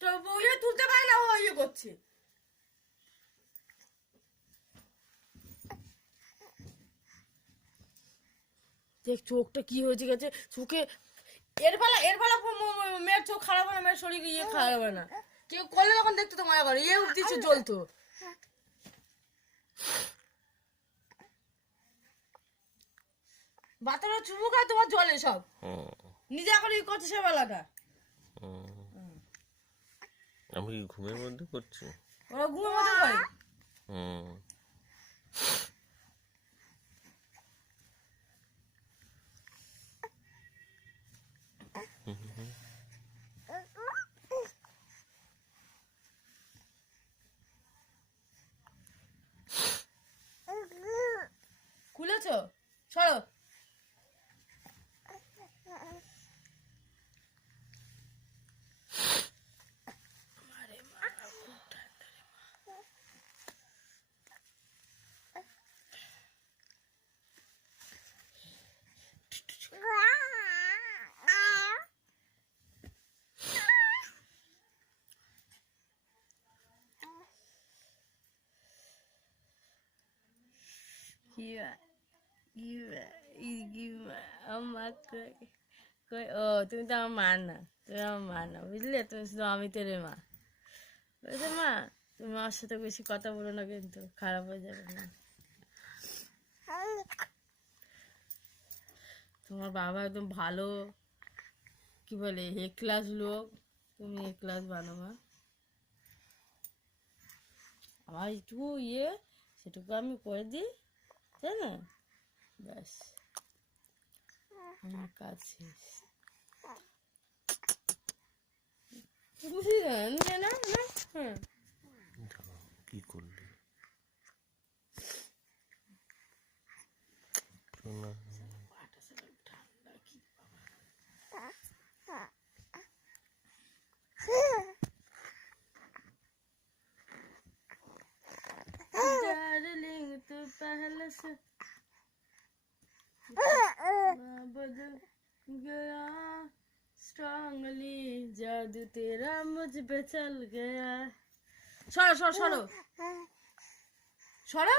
তোর বউয়ে তুলতে পারে না, ও ইয়ে করছে। দেখ চোখটা কি হয়েছে গেছে চোখে। এর বেলা মেয়ের চোখ খারাপ হয় না, মেয়ের শরীর ইয়ে খারাপ হয় না, কেউ করলে যখন দেখতে তো মজা করে, ইয়ে উঠতেছে জ্বলতো। বাতারা চুমু খায় তোমার জলে সব নিজে এখন ই করছে সে বেলাটা। আমি ঘুমের মধ্যে করছি, ওরা ঘুমের মধ্যে করে। খুলেছো? সরো। ও তুমি তো আমার মা না, তুমি আমার মা না, বুঝলে? তুমি শুধু আমি তোরে মা, বুঝলে? মা তুমি আমার সাথে বেশি কথা বলো না, কিন্তু খারাপ হয়ে যাবে না। তোমার বাবা একদম ভালো, কি বলে, এ ক্লাস লোক, তুমি এ ক্লাস বানো মা। আমার একটু ইয়ে সেটুকু আমি করে দিই, তাই না? ব্যাস আমার কাজ শেষ। বুঝলি না? না না, হ্যাঁ কি করলি? डार्लिंग तू पहले से बदल गया स्ट्रांगली, जादू तेरा मुझ पे चल गया। सरो सरो सरो सरो।